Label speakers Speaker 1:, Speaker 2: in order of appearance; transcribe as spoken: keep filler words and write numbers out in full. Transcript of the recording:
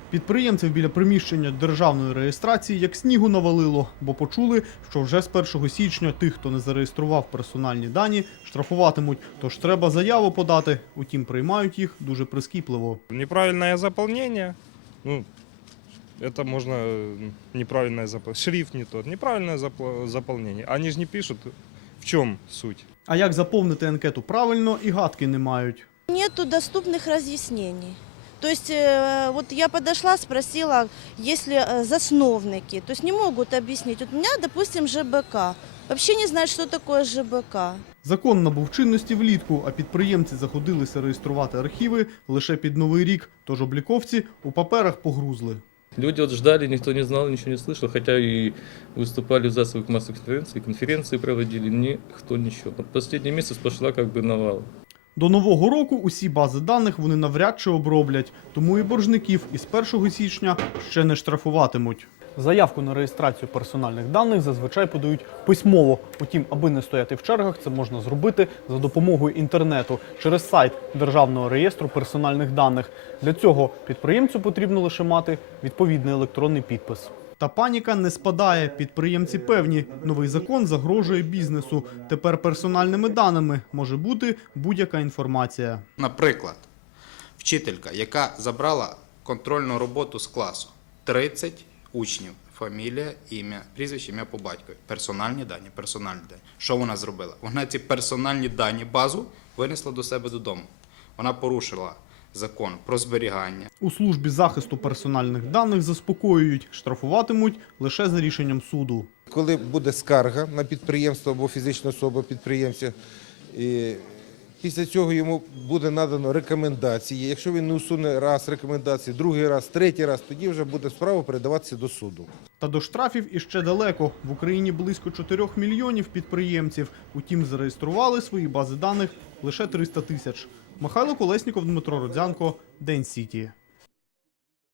Speaker 1: Підприємців біля приміщення державної реєстрації як снігу навалило, бо почули, що вже з першого січня тих, хто не зареєстрував персональні дані, штрафуватимуть. Тож треба заяву подати, утім приймають їх дуже прискіпливо.
Speaker 2: Неправильное заполнение, ну, это можно неправильное заполнение, шрифт не тот, неправильное запол- заполнение. Они же не пишут, в чем суть.
Speaker 1: А як заповнити анкету правильно, і гадки не мають.
Speaker 3: Нету доступных разъяснений. То есть э, вот я подошла, спросила, есть ли э, засновники. То есть не могут объяснить. Вот у меня, допустим, ЖБК. Вообще не знают, что такое ЖБК.
Speaker 1: Закон набув чинності влітку, а підприємці заходилися реєструвати архіви лише під Новий рік. Тож обліковці у паперах погрузли.
Speaker 4: Люди вот ждали, никто не знал, ничего не слышал, хотя и выступали в засовых массовых конференциях, конференции проводили, никто ничего. Вот последний месяц пошла как бы навал.
Speaker 1: До Нового року усі бази даних вони навряд чи оброблять, тому і боржників із першого січня ще не штрафуватимуть. Заявку на реєстрацію персональних даних зазвичай подають письмово. Утім, аби не стояти в чергах, це можна зробити за допомогою інтернету через сайт Державного реєстру персональних даних. Для цього підприємцю потрібно лише мати відповідний електронний підпис. Та паніка не спадає. Підприємці певні, новий закон загрожує бізнесу. Тепер персональними даними може бути будь-яка інформація.
Speaker 5: Наприклад, вчителька, яка забрала контрольну роботу з класу, тридцять учнів, фамілія, ім'я, прізвище, ім'я по батькові, персональні дані, персональні дані. Що вона зробила? Вона ці персональні дані, базу, винесла до себе додому. Вона порушила закон про зберігання.
Speaker 1: У службі захисту персональних даних заспокоюють, штрафуватимуть лише за рішенням суду.
Speaker 6: Коли буде скарга на підприємство або фізичну особу підприємця, і після цього йому буде надано рекомендації. Якщо він не усуне раз рекомендації, другий раз, третій раз, тоді вже буде справа передаватися до суду.
Speaker 1: Та до штрафів іще далеко. В Україні близько чотирьох мільйонів підприємців. Утім, зареєстрували свої бази даних лише триста тисяч. Михайло Колесніков, Дмитро Родзянко, День Сіті.